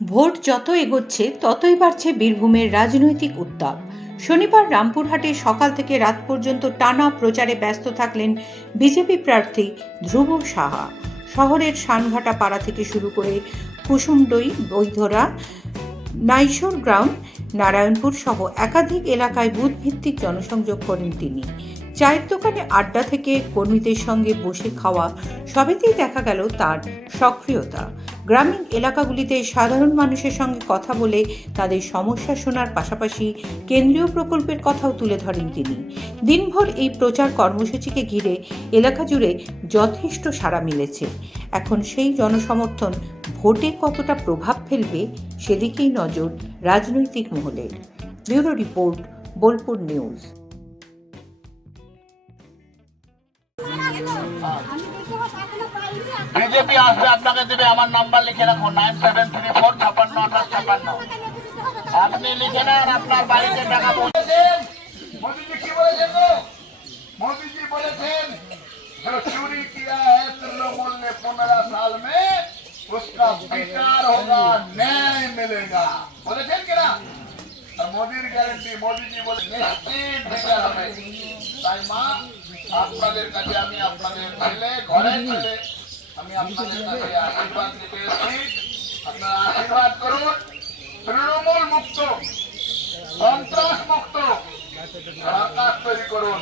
Vote যত এগোচ্ছে ততই বাড়ছে বীরভূমের রাজনৈতিক উত্তাপ। শনিবার রামপুরহাটে সকাল থেকে রাত পর্যন্ত টানা প্রচারে ব্যস্ত থাকলেন বিজেপি প্রার্থী ধ্রুব সাহা। শহরের শানঘাটা পাড়া থেকে শুরু করে কুসুমডই, বৈধরা, নাইশোর গ্রাউন্ড, নারায়ণপুর সহ একাধিক এলাকায় বুথভিত্তিক জনসংযোগ করেন তিনি। চায়ের দোকানে আড্ডা থেকে কর্মীদের সঙ্গে বসে খাওয়া সবেতেই দেখা গেল তার সক্রিয়তা। গ্রামীণ এলাকাগুলিতে সাধারণ মানুষের সঙ্গে কথা বলে তাদের সমস্যা শোনার পাশাপাশি কেন্দ্রীয় প্রকল্পের কথাও তুলে ধরেন তিনি। দিনভর এই প্রচার কর্মসূচিকে ঘিরে এলাকা জুড়ে যথেষ্ট সাড়া মিলেছে। এখন সেই জনসমর্থন ভোটে কতটা প্রভাব ফেলবে সেদিকেই নজর রাজনৈতিক মহলের। Bureau report, Bolpur news. BJP আসবে, আপনাকে দেবে। আমার নাম্বার লিখে রাখুন 9734565856। আপনি লিখে নেন, আপনার বাড়িতে টাকা পৌঁছেছেন। मोदी जी বলেছেন গো, मोदी जी বলেছেন जो चोरी किया है तृणमूल ने 15 साल में उसका विचार होगा, न्याय मिलेगा। বলেছেন কিনা? আর মোদির গ্যারান্টি, মোদি জি বলে নিশ্চিত বিচার হবে। তাই মা, আপনাদের কাছে আমি আপনাদের ছেলে, ঘরের ছেলে, আমি আপনাদের কাছে আশীর্বাদ নিতে এসেছি। আপনারা আশীর্বাদ করুন, তৃণমূল মুক্ত, সন্ত্রাস মুক্ত সরকার তৈরি করুন।